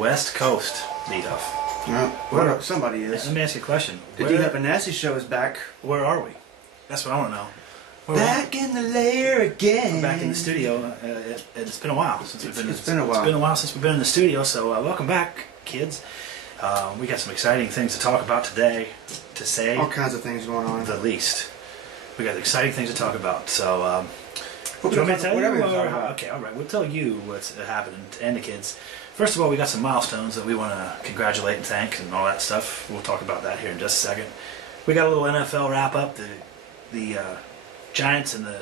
West Coast, D-Duff. Well, somebody is. Let me ask you a question. The D-Duff and Nasty show is back. Where are we? That's what I want to know. Back in the lair again. We're back in the studio. It's been a while since we've been. It's been a while. It's been a while since we've been in the studio. So welcome back, kids. We got some exciting things to talk about today. To say all kinds of things going on. The least. We got exciting things to talk about. So. Do you want me to tell you? Okay, all right. We'll tell you what's happening and the kids. First of all, we got some milestones that we want to congratulate and thank and all that stuff. We'll talk about that here in just a second. We got a little NFL wrap up. The Giants and the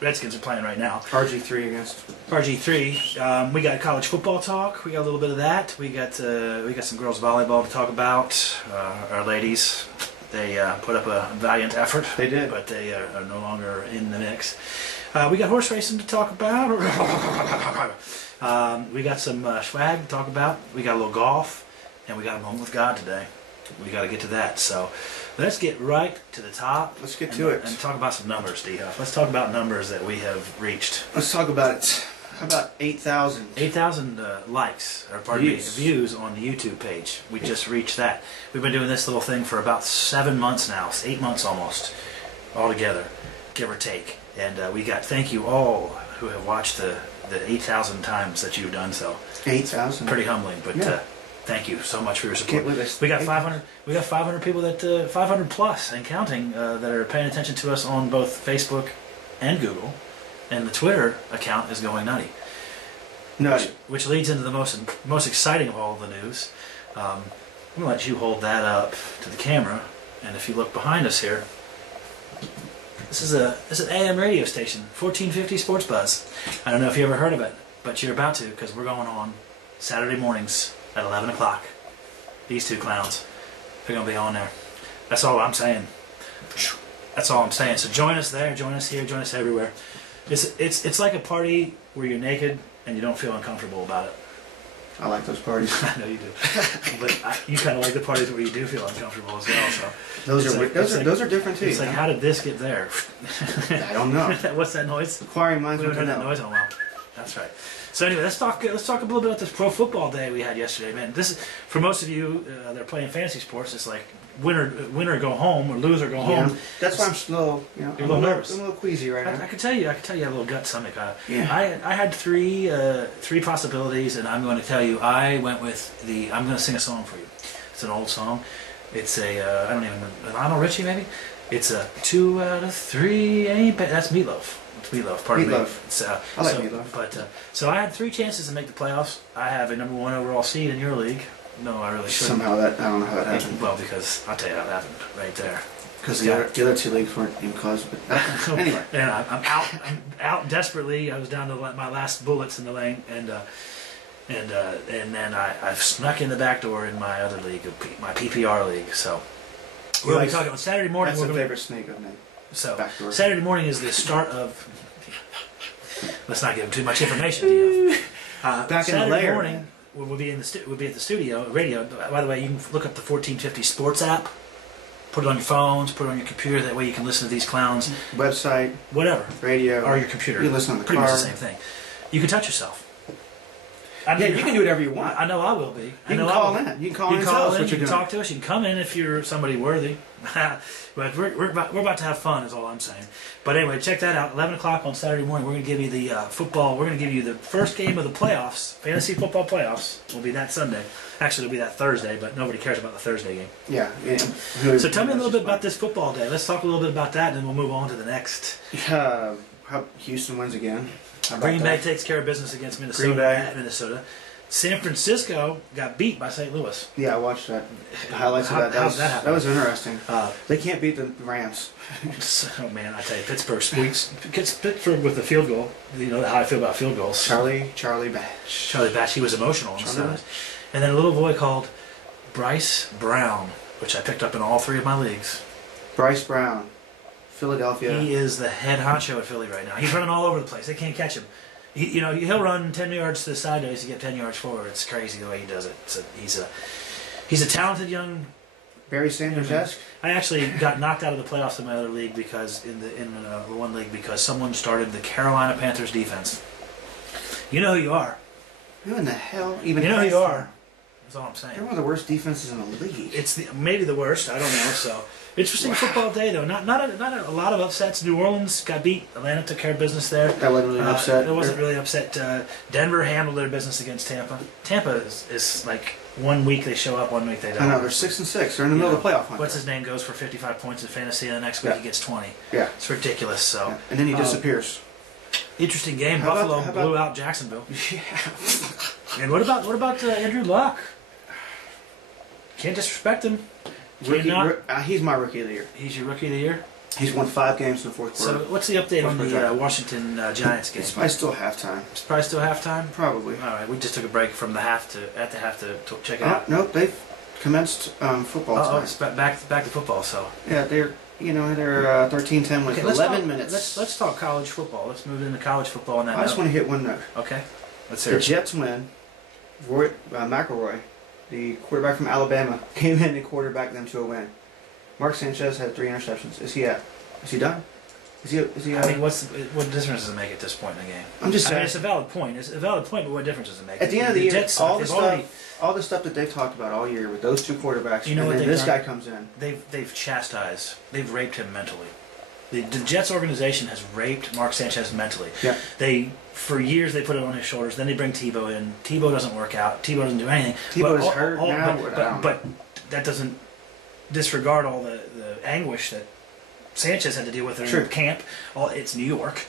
Redskins are playing right now. RG3 against RG3. We got college football talk. We got a little bit of that. We got some girls volleyball to talk about. Our ladies, they put up a valiant effort. They did, but they are no longer in the mix. We got horse racing to talk about. We got some swag to talk about. We got a little golf, and we got a moment with God today. We got to get to that. So let's get right to the top. Let's get to it and talk about some numbers, D-Huff. Let's talk about numbers that we have reached. Let's talk about it. How about 8,000? 8,000 likes, or pardon me, views on the YouTube page. We just reached that. We've been doing this little thing for about 7 months now, 8 months almost, all together, give or take. And we got thank you all who have watched the 8,000 times that you've done so. 8,000. Pretty humbling, but thank you so much for your support. Can't believe we got 500. We got 500 people that 500 plus and counting that are paying attention to us on both Facebook and Google, and the Twitter account is going nutty. Nutty. Which leads into the most exciting of all the news. I'm gonna let you hold that up to the camera, and if you look behind us here. This is an AM radio station, 1450 Sports Buzz. I don't know if you ever heard of it, but you're about to, because we're going on Saturday mornings at 11 o'clock. These two clowns, they're going to be on there. That's all I'm saying. That's all I'm saying. So join us there, join us here, join us everywhere. It's like a party where you're naked and you don't feel uncomfortable about it. I like those parties. I know you do, but you kind of like the parties where you do feel uncomfortable as well. So those are different too. It's like, how did this get there? I don't know. What's that noise? Inquiring minds we haven't heard that noise in a while. That's right. So anyway, let's talk a little bit about this pro football day we had yesterday, man. This is for most of you that are playing fantasy sports. It's like win or go home, or lose or go home. That's why I'm slow. You're a little nervous. I'm a little queasy right now. I can tell you, I have a little gut stomach. I had three possibilities, and I'm going to tell you, I went with I'm going to sing a song for you. It's an old song. It's I don't even know, Lionel Richie maybe. It's a 2 out of 3 ain't bad. That's Meatloaf. It's Meatloaf. Pardon me. I like Meatloaf. But so I had 3 chances to make the playoffs. I have a #1 overall seed in your league. No, I really shouldn't. Somehow I don't know how that happened. Well, because I'll tell you how it happened right there. Because the other 2 leagues weren't even close. But anyway, and I'm out desperately. I was down to my last bullets in the lane, and then I've snuck in the back door in my other league, my PPR league. So we'll be talking about Saturday morning. That's the favorite snake of mine. So Saturday morning is the start of. Let's not give them too much information. Back Saturday in the lair. Morning, we'll be at the studio radio. By the way, you can look up the 1450 Sports app. Put it on your phones. Put it on your computer. That way you can listen to these clowns. Website, whatever, radio, or your computer. You listen on the Pretty car. much the same thing. You can touch yourself. Yeah, you can do whatever you want. I know I will be. You can call in. You can call in and tell us what you're doing. Talk to us. You can come in if you're somebody worthy. But we're about to have fun is all I'm saying. But anyway, check that out. 11 o'clock on Saturday morning. We're going to give you the football. We're going to give you the first game of the playoffs. Fantasy football playoffs will be that Sunday. Actually, it'll be that Thursday, but nobody cares about the Thursday game. Yeah. So tell me a little bit about this football day. Let's talk a little bit about that, and then we'll move on to the next. Houston wins again. Green Bay takes care of business against Minnesota at Minnesota. San Francisco got beat by St. Louis. Yeah, I watched that. The highlights of that. That was interesting. They can't beat the Rams. Oh man, I tell you, Pittsburgh squeaks. Pittsburgh with the field goal. You know how I feel about field goals. Charlie Batch. Charlie Batch. He was emotional on the side. And then a little boy called Bryce Brown, which I picked up in all 3 of my leagues. Bryce Brown, Philadelphia. He is the head honcho at Philly right now. He's running all over the place. They can't catch him. He'll run 10 yards to the sideways to get 10 yards forward. It's crazy the way he does it. So he's a talented young. Barry Sanders-esque. I actually got knocked out of the playoffs in my other league because in one league because someone started the Carolina Panthers defense. You know who you are. Who in the hell even? You know who you are. That's all I'm saying. They're one of the worst defenses in the league. It's maybe the worst. I don't know. So interesting football day though. Not a lot of upsets. New Orleans got beat. Atlanta took care of business there. That wasn't really an upset. It wasn't really upset. Denver handled their business against Tampa. Tampa is like 1 week they show up, 1 week they don't. I know they're 6-6. They're in the middle of the playoff hunt. What's his name goes for 55 points in fantasy, and the next week he gets 20. Yeah, it's ridiculous. So and then he disappears. Interesting game. Buffalo blew out Jacksonville. Yeah. And what about Andrew Luck? Can't disrespect him. He's my rookie of the year. He's your rookie of the year? He's won 5 games in the fourth quarter. So what's the update on the Washington Giants game? It's probably still halftime. It's probably still halftime? Probably. All right, we just took a break from the half to check it out. Nope, they've commenced football tonight. Oh, it's back to football, so. Yeah, they're 13-10 with 11 minutes. Let's talk college football. Let's move into college football on that I just want to hit one note. Okay. Let's hear it. The Jets win. McElroy, the quarterback from Alabama, came in and quarterbacked them to a win. Mark Sanchez had 3 interceptions. Is he done? Is he? I mean, what difference does it make at this point in the game? I'm just saying. It's a valid point. It's a valid point, but what difference does it make? At the end of the year, Jets, all the stuff that they've talked about all year with those 2 quarterbacks, you know, and then this guy comes in. They've chastised. They've raped him mentally. The Jets organization has raped Mark Sanchez mentally. Yeah. For years they put it on his shoulders. Then they bring Tebow in. Tebow doesn't work out. Tebow doesn't do anything. Tebow is hurt now. But that doesn't disregard all the anguish that Sanchez had to deal with in camp. It's New York.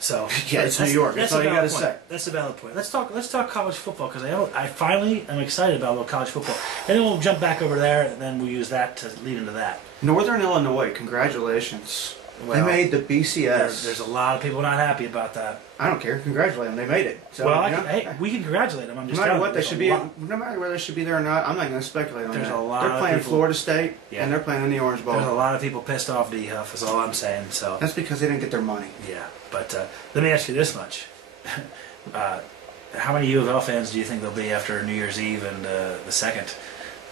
So yeah, it's New York. That's all you got to say. That's a valid point. Let's talk college football because I finally am excited about a little college football. And then we'll jump back over there, and then we'll use that to lead into that. Northern Illinois, congratulations. Well, they made the BCS. There's a lot of people not happy about that. I don't care. Congratulate them. They made it. So, we can congratulate them. I'm just no matter what they should be, no matter whether they should be there or not, I'm not going to speculate on that. They're playing Florida State, and they're playing in the Orange Bowl. There's a lot of people pissed off D Huff. Is all I'm saying. So that's because they didn't get their money. Yeah, but let me ask you this much: how many U of L fans do you think there'll be after New Year's Eve and the 2nd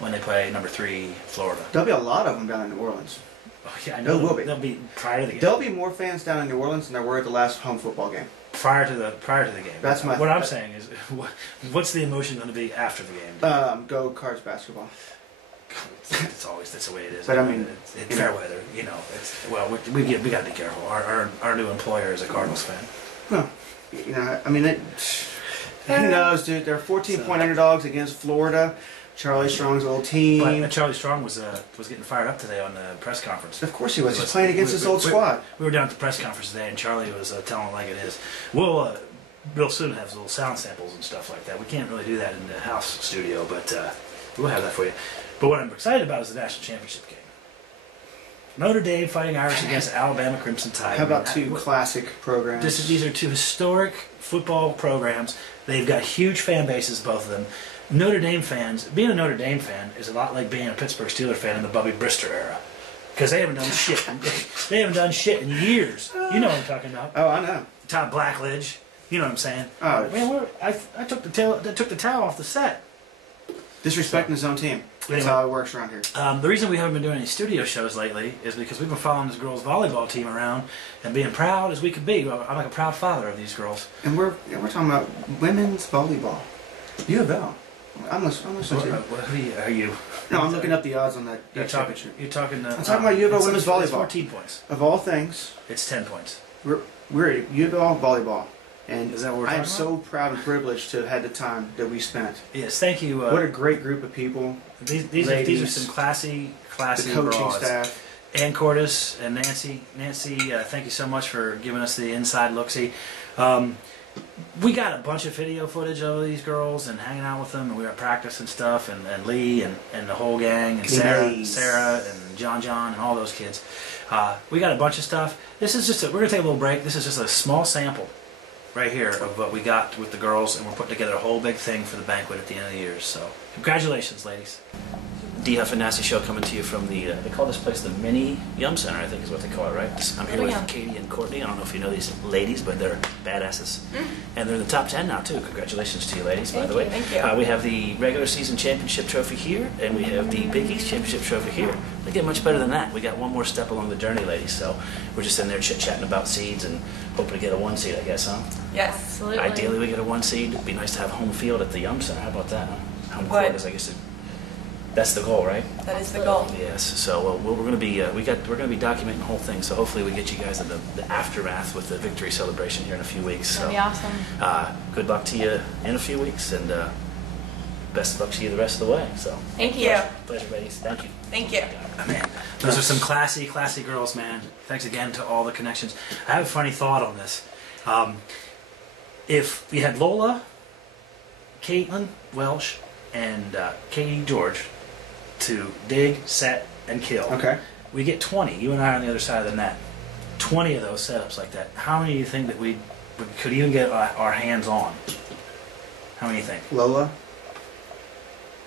when they play number 3 Florida? There'll be a lot of them down in New Orleans. Oh, yeah, I know there will be. They'll be prior to the game. There'll be more fans down in New Orleans than there were at the last home football game. Prior to the game. That's what I'm saying is, what's the emotion going to be after the game? Go Cards basketball. That's the way it is. But I mean, it's fair weather. You know, we got to be careful. Our new employer is a Cardinals fan. Well, you know, I mean, who knows, dude? They're 14-point underdogs against Florida. Charlie Strong's old team. But Charlie Strong was getting fired up today on the press conference. Of course he was. He's playing against his old squad. We were down at the press conference today, and Charlie was telling it like it is. We'll real soon have little sound samples and stuff like that. We can't really do that in the house studio, but we'll have that for you. But what I'm excited about is the national championship game. Notre Dame Fighting Irish against Alabama Crimson Tide. How about 2 classic programs? These are 2 historic football programs. They've got huge fan bases, both of them. Notre Dame fans, being a Notre Dame fan is a lot like being a Pittsburgh Steelers fan in the Bubby Brister era. Because they haven't done shit. They haven't done shit in years. You know what I'm talking about. Oh, I know. Todd Blackledge. You know what I'm saying. Oh, man, I took the towel off the set. Disrespecting his own team. That's how it works around here. The reason we haven't been doing any studio shows lately is because we've been following this girls' volleyball team around and being proud as we could be. I'm like a proud father of these girls. And we're talking about women's volleyball. U of L. I'm listening to you. Who are you? No, I'm looking up the odds on that. You're talking. I'm talking about U of L women's volleyball. It's 14 points. Of all things, it's 10 points. We're at U of L volleyball, and is that what we're I am so proud and privileged to have had the time that we spent. Yes, thank you. What a great group of people. These are some classy the coaching broads. Staff. Ann Cordes and Nancy. Thank you so much for giving us the inside look-see. We got a bunch of video footage of these girls and hanging out with them, and we were at practice and stuff, and Lee and the whole gang, and Sarah and John and all those kids. We got a bunch of stuff. This is just we're going to take a little break. This is just a small sample right here of what we got with the girls, and we're putting together a whole big thing for the banquet at the end of the year. So congratulations, ladies. D Huff and Nasty Show coming to you from the, they call this place the Mini Yum Center, I think is what they call it, right? I'm here with Katie and Courtney. I don't know if you know these ladies, but they're badasses. And they're in the top 10 now, too. Congratulations to you, ladies, by the way. Thank you. We have the regular season championship trophy here, and we have the Big East championship trophy here. They get much better than that. We got one more step along the journey, ladies, so we're just in there chit-chatting about seeds and hoping to get a 1 seed, I guess, huh? Yes, absolutely. Ideally, we get a 1 seed. It'd be nice to have home field at the Yum Center. How about that, huh? home court Good. is, I guess. That's the goal, right? That is the goal. Yes. So we're going to be we're going to be documenting the whole thing. So hopefully we get you guys in the aftermath with the victory celebration here in a few weeks. That'd So be awesome. good luck to you in a few weeks, and best of luck to you the rest of the way. So Thank you. pleasure, ladies. Thank you. Thank you. Man, those are some classy girls, man. Thanks again to all the connections. I have a funny thought on this. If we had Lola, Caitlin Welsh, and Katie George to dig, set, and kill, Okay. we get 20. You and I are on the other side of the net. 20 of those setups like that. How many do you think that we could even get our hands on? How many do you think? Lola.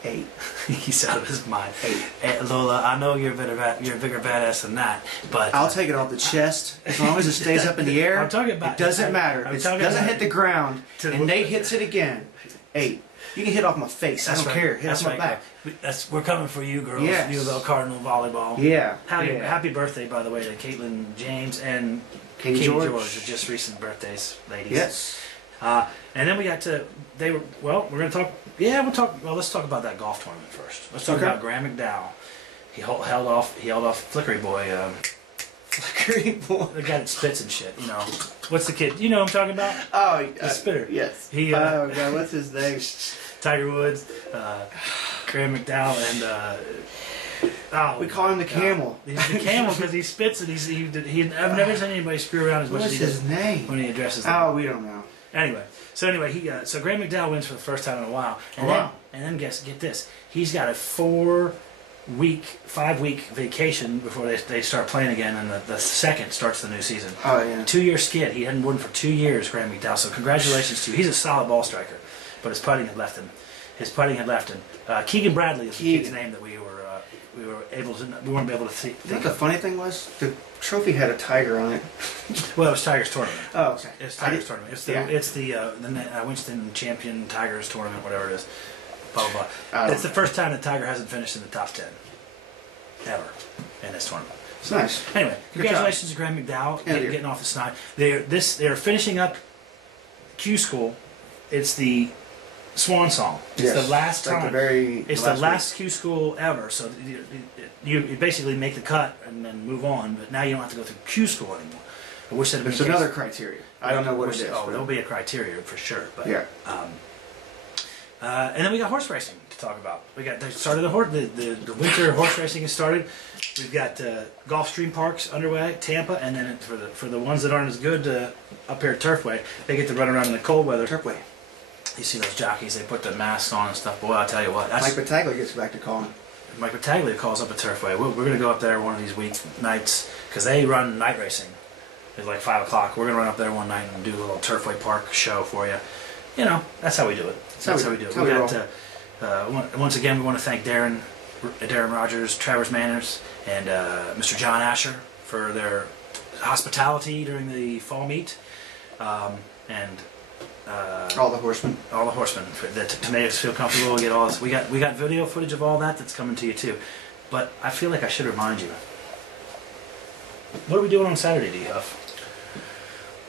8. He's out of his mind. Hey, Lola, I know you're a bigger badass than that, but I'll take it off the chest as long as it stays up in the air. I'm talking about- It doesn't matter. I'm It talking doesn't about- hit the ground, to- and Nate hits it again. 8. You can hit off my face. I don't care. Hit That's off my right. back. We're coming for you, girls. Yes. You little Cardinal volleyball. Yeah. Happy birthday, by the way, to Caitlin James and Katie Katie George. George. Just recent birthdays, ladies. Yes. And then we got to we're going to talk. Yeah, Well, let's talk about that golf tournament first. Let's talk Okay. about Graham McDowell. He held off Flickery Boy. Flickery boy. The guy that spits and shit. You know, what's the kid? You know what I'm talking about? Oh, The spitter. Yes. He, oh God, what's his name? Tiger Woods, Graham McDowell, and We call him the camel. He's the camel because he spits and I've never seen anybody screw around as much What's as he his does name? when he addresses them. Oh, we don't know. Anyway, so Graham McDowell wins for the first time in a while, and Oh, wow. then get this, he's got a 5-week vacation before they start playing again, and the second starts the new season. Oh yeah. 2-year skid. He hadn't won for 2 years, Graham McDowell. So congratulations to you. He's a solid ball striker, but his putting had left him. Keegan Bradley is the kid's name that we weren't able to see. You know what the funny thing was? The trophy had a tiger on it. Well, it was Tigers tournament. Oh, okay. It's Tigers tournament. It's the Winston Champion Tigers tournament, whatever it is. Blah blah blah. It's the first time that Tiger hasn't finished in the top 10 ever in this tournament. It's nice. Anyway, congratulations to Graham McDowell getting off the snide. They're finishing up Q School. It's the swan song. It's the last time. It's the last Q School ever. So you basically make the cut and then move on. But now you don't have to go through Q School anymore. I wish that There's another criteria. I don't know what it is. Oh, there'll be a criteria for sure. But, yeah. And then we got horse racing to talk about. They started the winter horse racing has started. We've got Gulfstream Parks underway, Tampa, and then for the ones that aren't as good up here at Turfway, they get to run around in the cold weather. Turfway. You see those jockeys, they put the masks on and stuff. Boy, I'll tell you what. Mike Battaglia gets back to calling. Mike Battaglia calls up a Turfway. We're going to go up there one of these nights because they run night racing. It's like 5 o'clock. We're going to run up there one night and do a little Turfway Park show for you. You know, that's how we do it. That's how we do it. Once again, we want to thank Darren Rogers, Travers Manners, and Mr. John Asher for their hospitality during the fall meet. And all the horsemen. All the horsemen. To make us feel comfortable, we get all this. We got video footage of all that's coming to you too. But I feel like I should remind you. What are we doing on Saturday, D-Huff?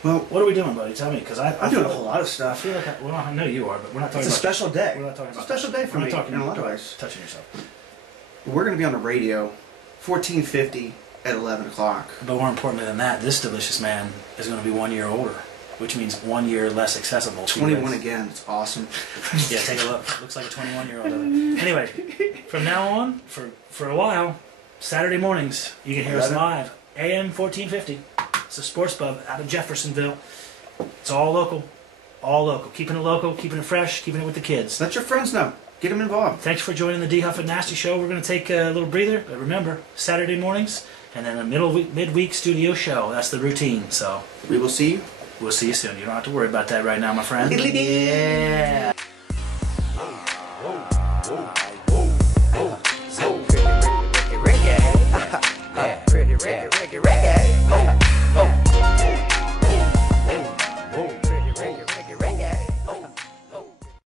Well, what are we doing, buddy? Tell me, because I'm doing a whole lot of stuff. I feel like I know you are, but we're not talking. It's a special day. We're not talking about. It's a special day for me. In a lot of ways. Touching yourself. We're going to be on the radio, 1450 at 11 o'clock. But more importantly than that, this delicious man is going to be 1 year older, which means 1 year less accessible. 21 again. It's awesome. Yeah, take a look. Looks like a 21-year-old. Anyway, from now on, for a while, Saturday mornings, you can hear us live. AM 1450. It's a sports pub out of Jeffersonville. It's all local. All local. Keeping it local, keeping it fresh, keeping it with the kids. Let your friends know. Get them involved. Thanks for joining the D-Huff and Nasty Show. We're going to take a little breather. But remember, Saturday mornings, and then a midweek studio show. That's the routine. So we will see you. We'll see you soon. You don't have to worry about that right now, my friend. Yeah. Pretty reggae, reggae.